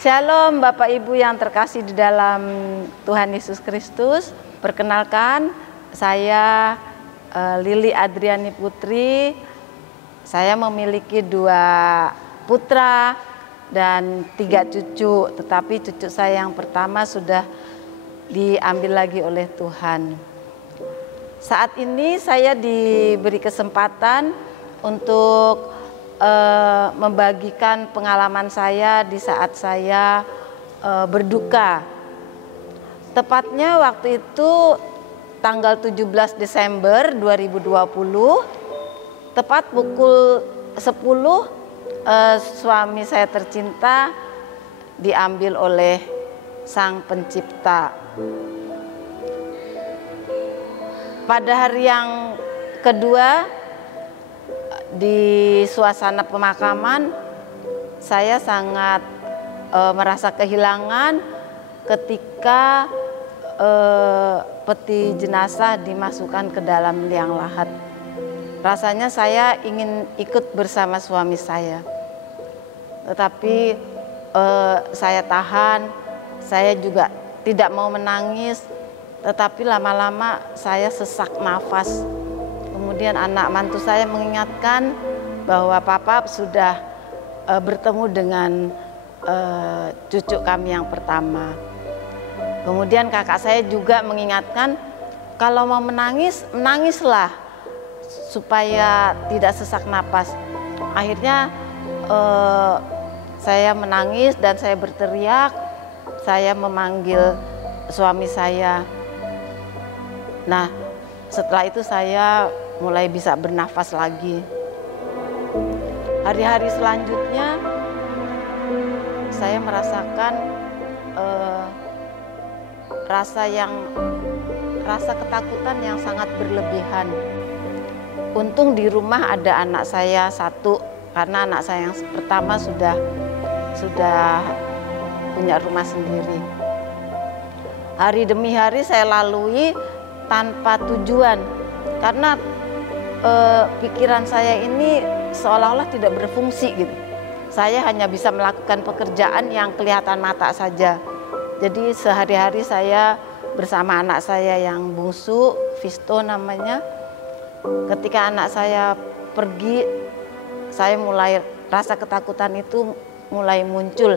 Shalom Bapak Ibu yang terkasih di dalam Tuhan Yesus Kristus. Perkenalkan, saya Lili Adriani Putri. Saya memiliki 2 putra dan 3 cucu. Tetapi cucu saya yang pertama sudah diambil lagi oleh Tuhan. Saat ini saya diberi kesempatan untuk membagikan pengalaman saya di saat saya berduka. Tepatnya waktu itu tanggal 17 Desember 2020, tepat pukul 10, suami saya tercinta diambil oleh Sang Pencipta. Pada hari yang kedua, di suasana pemakaman, saya sangat merasa kehilangan ketika peti jenazah dimasukkan ke dalam liang lahat. Rasanya saya ingin ikut bersama suami saya, tetapi saya tahan. Saya juga tidak mau menangis, tetapi lama-lama saya sesak nafas. Kemudian anak mantu saya mengingatkan bahwa papa sudah bertemu dengan cucu kami yang pertama. Kemudian kakak saya juga mengingatkan, kalau mau menangis, menangislah supaya tidak sesak napas. Akhirnya saya menangis dan saya berteriak, saya memanggil suami saya. Nah, setelah itu saya mulai bisa bernafas lagi. Hari-hari selanjutnya saya merasakan rasa ketakutan yang sangat berlebihan. Untung di rumah ada anak saya 1, karena anak saya yang pertama sudah punya rumah sendiri. Hari demi hari saya lalui tanpa tujuan, karena pikiran saya ini seolah-olah tidak berfungsi gitu. Saya hanya bisa melakukan pekerjaan yang kelihatan mata saja. Jadi sehari-hari saya bersama anak saya yang bungsu, Visto namanya. Ketika anak saya pergi, saya mulai rasa ketakutan itu mulai muncul.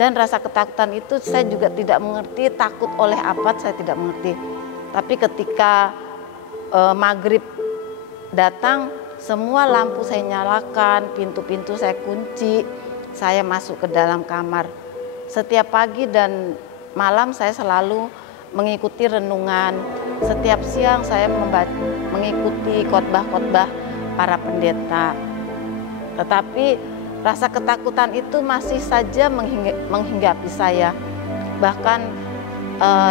Dan rasa ketakutan itu saya juga tidak mengerti, takut oleh apa saya tidak mengerti. Tapi ketika maghrib datang, semua lampu saya nyalakan, pintu-pintu saya kunci, saya masuk ke dalam kamar. Setiap pagi dan malam saya selalu mengikuti renungan. Setiap siang saya mengikuti khotbah-khotbah para pendeta. Tetapi rasa ketakutan itu masih saja menghinggapi saya. Bahkan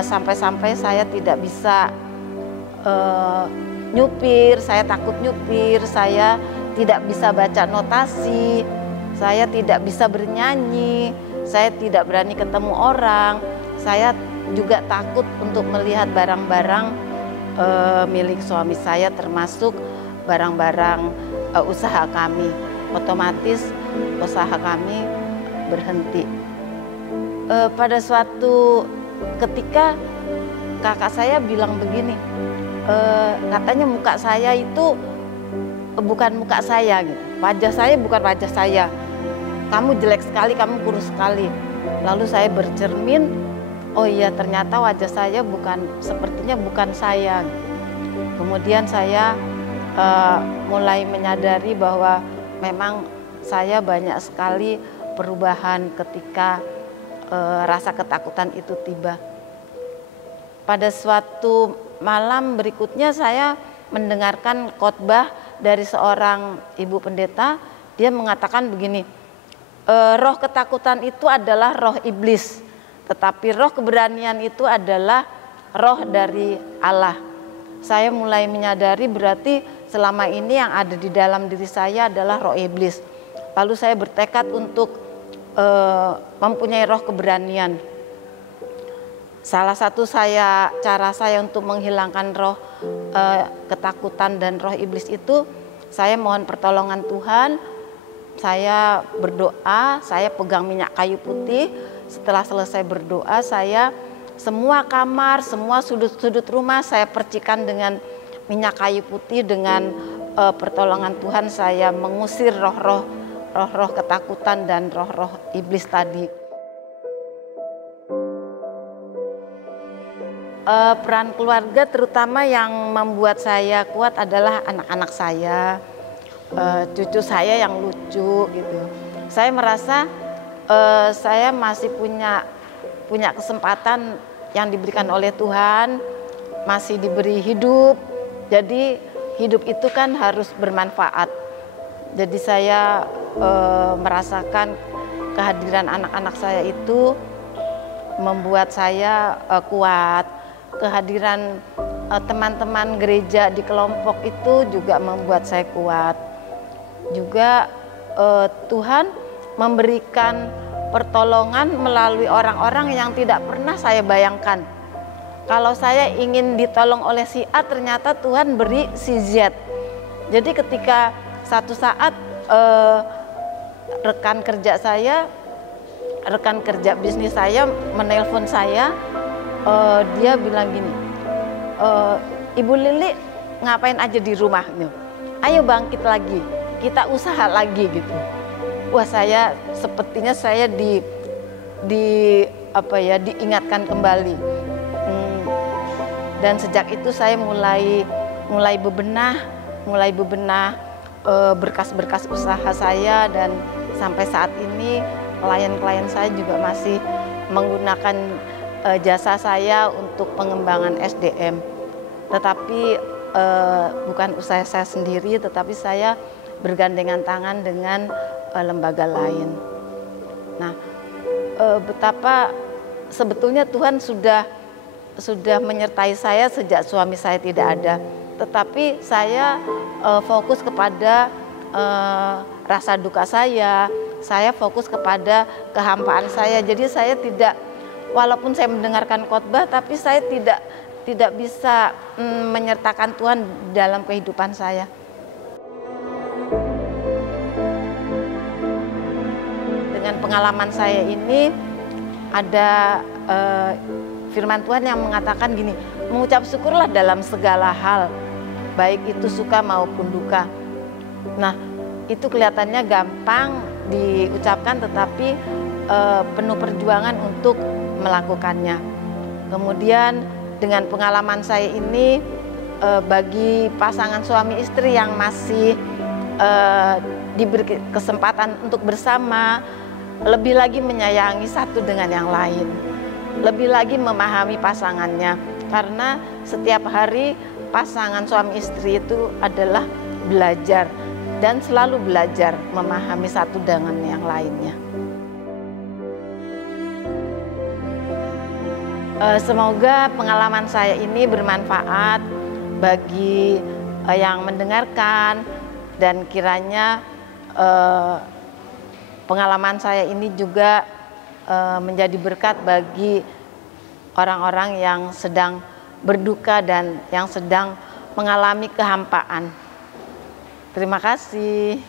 sampai-sampai saya tidak bisa nyupir, saya takut nyupir, saya tidak bisa baca notasi, saya tidak bisa bernyanyi, saya tidak berani ketemu orang, saya juga takut untuk melihat barang-barang milik suami saya, termasuk barang-barang usaha kami. Otomatis usaha kami berhenti. Pada suatu ketika kakak saya bilang begini, katanya muka saya itu bukan muka saya gitu. Wajah saya bukan wajah saya. Kamu jelek sekali, kamu kurus sekali. Lalu saya bercermin, oh iya ternyata wajah saya sepertinya bukan saya. Kemudian saya mulai menyadari bahwa memang saya banyak sekali perubahan ketika rasa ketakutan itu tiba. Pada suatu malam berikutnya saya mendengarkan khotbah dari seorang ibu pendeta. Dia mengatakan begini, roh ketakutan itu adalah roh iblis, tetapi roh keberanian itu adalah roh dari Allah. Saya mulai menyadari berarti selama ini yang ada di dalam diri saya adalah roh iblis. Lalu saya bertekad untuk mempunyai roh keberanian. Salah satu cara saya untuk menghilangkan roh ketakutan dan roh iblis itu, saya mohon pertolongan Tuhan. Saya berdoa, saya pegang minyak kayu putih, setelah selesai berdoa, saya semua kamar, semua sudut-sudut rumah saya percikan dengan minyak kayu putih. Dengan pertolongan Tuhan saya mengusir roh-roh ketakutan dan roh-roh iblis tadi. Peran keluarga terutama yang membuat saya kuat adalah anak-anak saya, cucu saya yang lucu gitu. Saya merasa saya masih punya kesempatan yang diberikan oleh Tuhan, masih diberi hidup. Jadi hidup itu kan harus bermanfaat. Jadi saya merasakan kehadiran anak-anak saya itu membuat saya kuat. Kehadiran teman-teman gereja di kelompok itu juga membuat saya kuat. Juga Tuhan memberikan pertolongan melalui orang-orang yang tidak pernah saya bayangkan. Kalau saya ingin ditolong oleh si A, ternyata Tuhan beri si Z. Jadi ketika satu saat rekan kerja bisnis saya menelpon saya, dia bilang gini, Ibu Lili ngapain aja di rumah? Ayo bangkit lagi, kita usaha lagi gitu. Wah, sepertinya saya diingatkan kembali. Dan sejak itu saya mulai bebenah berkas-berkas usaha saya, dan sampai saat ini klien-klien saya juga masih menggunakan jasa saya untuk pengembangan SDM. Tetapi bukan usaha saya sendiri, tetapi saya bergandengan tangan dengan lembaga lain. Nah, betapa sebetulnya Tuhan sudah menyertai saya sejak suami saya tidak ada. Tetapi saya fokus kepada rasa duka saya fokus kepada kehampaan saya. Jadi saya tidak, walaupun saya mendengarkan khotbah, tapi saya tidak bisa menyertakan Tuhan dalam kehidupan saya. Dengan pengalaman saya ini ada firman Tuhan yang mengatakan gini, mengucap syukurlah dalam segala hal, baik itu suka maupun duka. Nah, itu kelihatannya gampang diucapkan, tetapi penuh perjuangan untuk melakukannya. Kemudian dengan pengalaman saya ini, bagi pasangan suami istri yang masih diberi kesempatan untuk bersama, lebih lagi menyayangi satu dengan yang lain, lebih lagi memahami pasangannya, karena setiap hari pasangan suami istri itu adalah belajar dan selalu belajar memahami satu dengan yang lainnya. Semoga pengalaman saya ini bermanfaat bagi yang mendengarkan, dan kiranya pengalaman saya ini juga menjadi berkat bagi orang-orang yang sedang berduka dan yang sedang mengalami kehampaan. Terima kasih.